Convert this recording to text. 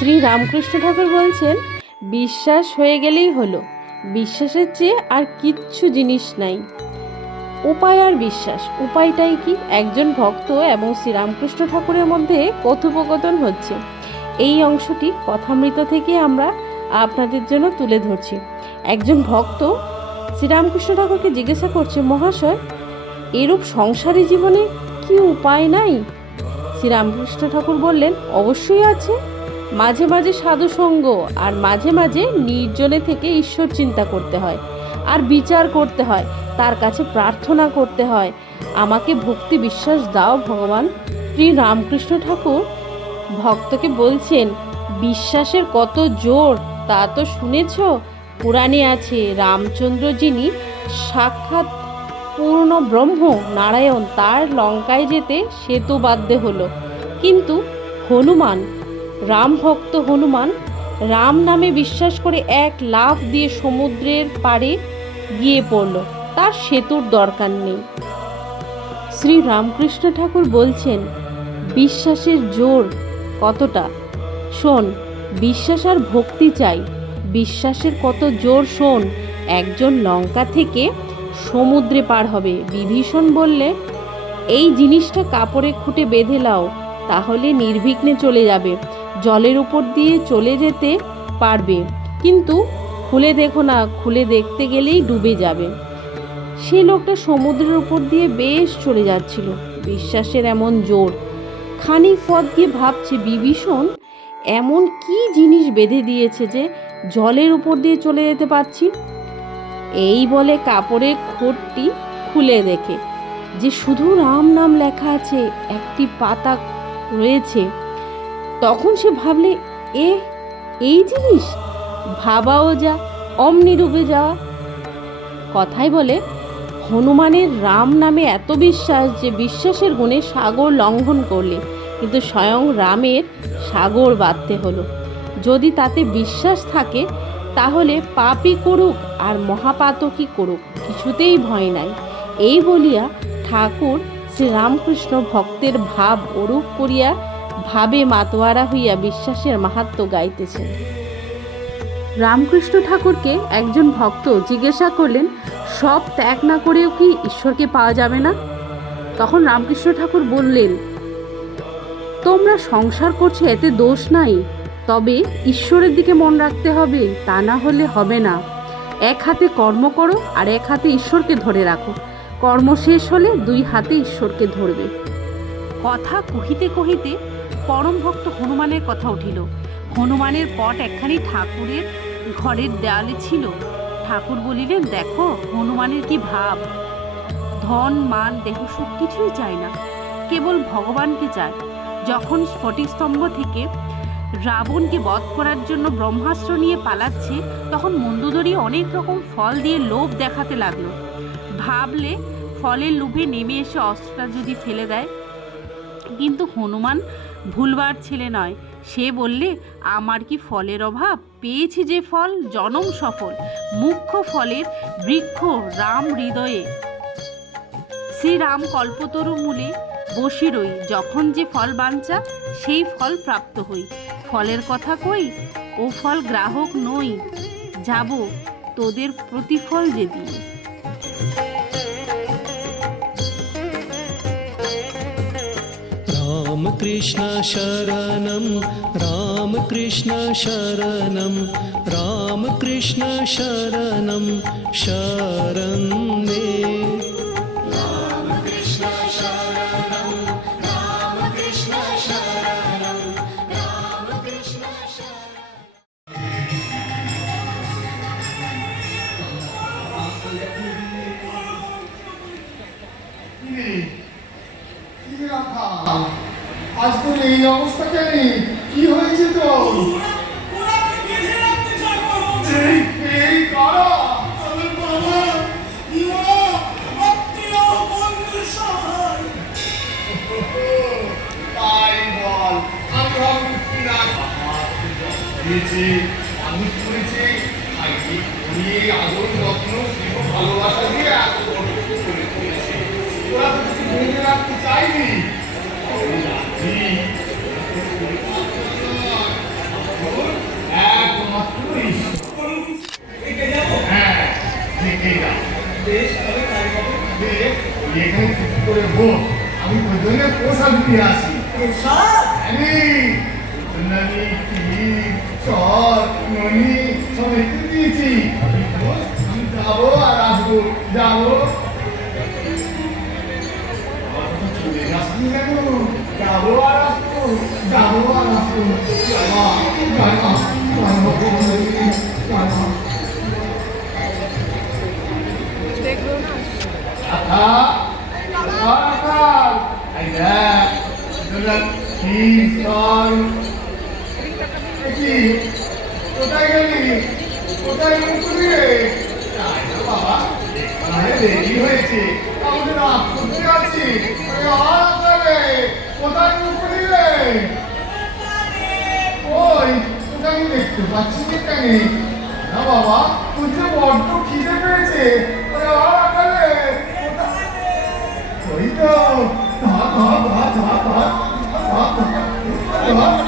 শ্রী রামকৃষ্ণ ঠাকুর বলছেন, বিশ্বাস হয়ে গেলেই হলো। বিশ্বাসের চেয়ে আর কিচ্ছু জিনিস নাই। উপায় আর বিশ্বাস, উপায়টাই কি? একজন ভক্ত এবং শ্রীরামকৃষ্ণ ঠাকুরের মধ্যে কথোপকথন হচ্ছে। এই অংশটি কথামৃত থেকে আমরা আপনাদের জন্য তুলে ধরছি। একজন ভক্ত শ্রীরামকৃষ্ণ ঠাকুরকে জিজ্ঞাসা করছে, মহাশয়, এরূপ সংসারী জীবনে কি উপায় নাই? শ্রীরামকৃষ্ণ ঠাকুর বললেন, অবশ্যই আছে। মাঝে মাঝে সাধুসঙ্গ আর মাঝে মাঝে নির্জনে থেকে ঈশ্বর চিন্তা করতে হয়, আর বিচার করতে হয়, তার কাছে প্রার্থনা করতে হয়। আমাকে ভক্তি বিশ্বাস দাও ভগবান। শ্রী রামকৃষ্ণ ঠাকুর ভক্তকে বলছেন, বিশ্বাসের কত জোর তা তো শুনেছ। পুরাণে আছে, রামচন্দ্র যিনি সাক্ষাৎ পূর্ণ ব্রহ্ম নারায়ণ, তার লঙ্কায় যেতে সেতু বাধ্য হলো। কিন্তু হনুমান, রাম ভক্ত হনুমান, রাম নামে বিশ্বাস করে এক লাফ দিয়ে সমুদ্রের পাড়ে গিয়ে পড়ল। তার সেতুর দরকার নেই। শ্রী রামকৃষ্ণ ঠাকুর বলছেন, বিশ্বাসের জোর কতটা শোন। বিশ্বাস আর ভক্তি চাই। বিশ্বাসের কত জোর শোন। একজন লঙ্কা থেকে সমুদ্রে পার হবে। বিভীষণ বললে, এই জিনিসটা কাপড়ে খুঁটে বেঁধে লাও, তাহলে নির্বিঘ্নে চলে যাবে। জলের উপর দিয়ে চলে যেতে পারবে, কিন্তু খুলে দেখো না, খুলে দেখতে গেলেই ডুবে যাবে। সেই লোকটা সমুদ্রের উপর দিয়ে বেশ চলে যাচ্ছিল। বিশ্বাসের এমন জোর। খানিক পথ গিয়ে ভাবছে, বিভীষণ এমন কি জিনিস বেঁধে দিয়েছে যে জলের উপর দিয়ে চলে যেতে পারছি। এই বলে কাপড়ের খোঁটটি খুলে দেখে যে শুধু রাম নাম লেখা আছে, একটি পাতা রয়েছে। তখন সে ভাবলে, এই জিনিস ভাবাও যা, অমনি ডুবে যাওয়া। কথাই বলে, হনুমানের রাম নামে এত বিশ্বাস যে বিশ্বাসের গুণে সাগর লঙ্ঘন করলে, কিন্তু স্বয়ং রামের সাগর বাঁধতে হলো। যদি তাতে বিশ্বাস থাকে, তাহলে পাপই করুক আর মহাপাতকই করুক, কিছুতেই ভয় নাই। এই বলিয়া ঠাকুর শ্রীরামকৃষ্ণ ভক্তের ভাব ওরূপ করিয়া ভাবে মাতোয়ারা হইয়া বিশ্বাসের মাহাত্ম্য গাইতেছেন। রামকৃষ্ণ ঠাকুরকে একজন ভক্ত জিজ্ঞাসা করলেন, সব ত্যাগ না করেও কি ঈশ্বরকে পাওয়া যাবে না? তখন রামকৃষ্ণ ঠাকুর বললেন, তোমরা সংসার করছো, এতে দোষ নাই, তবে ঈশ্বরের দিকে মন রাখতে হবে, তা না হলে হবে না। এক হাতে কর্ম করো আর এক হাতে ঈশ্বরকে ধরে রাখো। কর্ম শেষ হলে দুই হাতে ঈশ্বরকে ধরবে। কথা কহিতে কহিতে পরম ভক্ত হনুমানের কথা উঠিল। হনুমানের পট একখানি ঠাকুরের ঘরের দেয়ালে ছিল। ঠাকুর বলিলেন, দেখো হনুমানের কি ভাব। ধন মান দেহ সুখ কিছুই চায় না, কেবল ভগবানকে চায়। যখন স্ফটিকস্তম্ভ থেকে রাবণকে বধ করার জন্য ব্রহ্মাস্ত্র নিয়ে পালাচ্ছে, তখন মন্দোদরী অনেক রকম ফল দিয়ে লোভ দেখাতে লাগলো। ভাবলে ফলের লোভে নেমে এসে অস্ত্রটা যদি ফেলে দেয়। কিন্তু হনুমান ভুলবার ছেলে নয়। সে বললে, আমার কি ফলের অভাব? পেয়েছি যে ফল, জনম সফল। মুখ্য ফলের বৃক্ষ রাম হৃদয়ে। শ্রীরাম কল্পতরু মূলে বসি রই। যখন যে ফল বাঞ্ছা, সেই ফল প্রাপ্ত হই। ফলের কথা কই, ও ফল গ্রাহক নই, যাব তোদের প্রতিফল যে দিয়ে। रामकृष्ण शरणं रामकृष्ण शरणं रामकृष्ण शरणं शरणं मे। रामकृष्ण शरणं रामकृष्ण शरणं रामकृष्ण আজ তোর এই অবস্থা কেন? কি হয়েছে তোর? তাই বল, আমি শুনেছি আদর যত্ন ভালোবাসা দিয়ে এত বড় করেছে। ওরা তো কিছু ভেঙে রাখতে চাইনি। প্রসাদ দিয়ে আসি। প্রসাদ? আরে ননি কি চর ননি সব একটু দিয়েছি। আমি যাবো আর আসবো, যাবো। আমার কথা চলে আসবি কেন? যাবো আর আসবো, যাবো আর আসবো। যাবা, যাবা, যাবা, যাবা। কোথায় গেলি? কোথায় মুখলি রে? বাবা দেরি হয়েছে, আমাদের রাত করতে আছি। কোথায় মুখলি রে? ওই তোকে আমি দেখতে পাচ্ছি এখানে না বাবা, তোর যে বড্ড খিদে পেয়েছে। ওই তো ধর ধর ধর ধর ধর ধর ধর